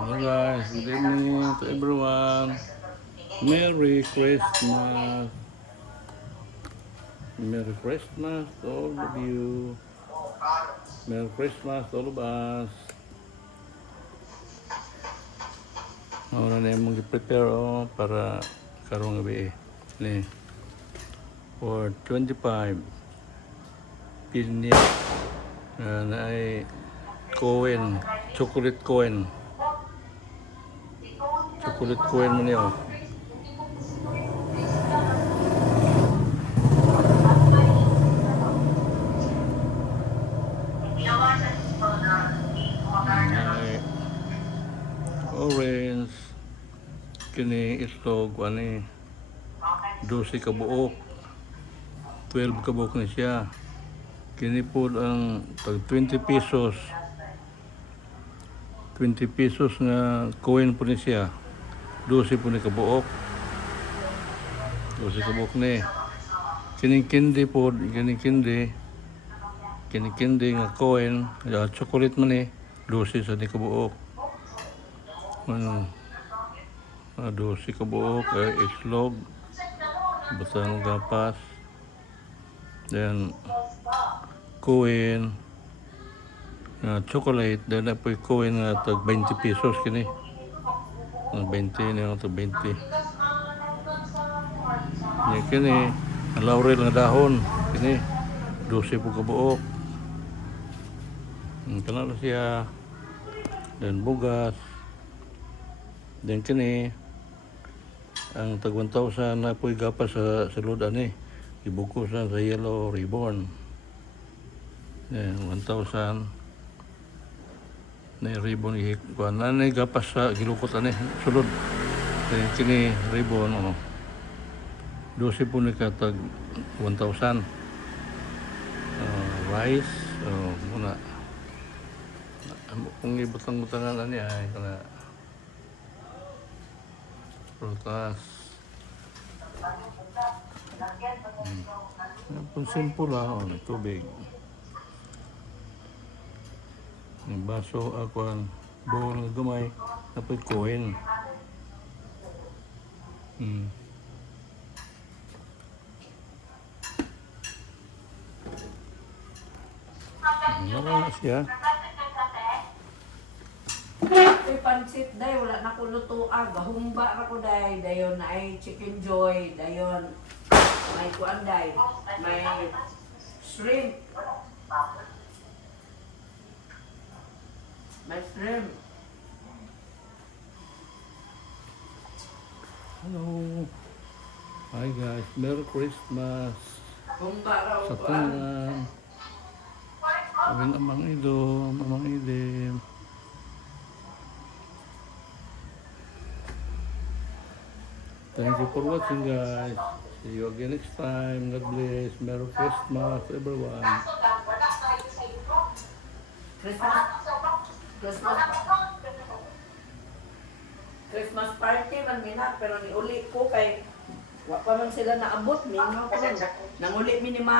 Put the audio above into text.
Hello guys, good evening to everyone. Merry Christmas. Merry Christmas to all of you. Merry Christmas to all of us. Ahora na yung mag-prepare para karong gabi. Ni for 25 pinya na ay Cohen, chocolate Cohen. Chocolate Cohen mo niyo. Ay orange kini islog ani 12 ka buok, 12 ka buok na siya. Kini po ang tag 20 pesos. 20 pesos nga coin po ni siya. 12 po ni kabuok. 12 kabuok ni. Kining kindi po, kining kindi nga coin, chocolate man ni 12 sa ni kabuok. Ano? 12 kabuok ay islog. Batang gapas. Then coin chocolate, then na po coin nga tag 20 pesos kini. 20 na tag 20. Ni kini ang laurel nga dahon kini 12 po ka buok. Kana siya. Then bugas. Then kini ang tag 1,000 na po gapas sa sulod ani. Ibukos na sa yellow ribbon. Then 1,000 na ribbon kuan na gapas sa gilukot ani sulod. Kini ribbon 12 po ni katag 1,000. Rice muna kung ibutang-butangan ani ay kana prutas. Kung simple lang tubig. Yung baso ako ang bowl na gamay dapat coin. Ano siya? May pansit day, wala na ko lutuan. Gahumba na ko day. Dayon na ay chicken joy. Dayon may kuan day. May shrimp. May shrimp. Hello. Hi guys, Merry Christmas. Humba raw Sa ko. tangan. Sabihin amang ido, mamang idim. Thank you for watching guys. See you again next time. God bless. Merry Christmas to everyone. Christmas. Christmas. Christmas party man mina pero ni uli ko kay wa pa man sila naabot mi. Nanguli mi ni mama.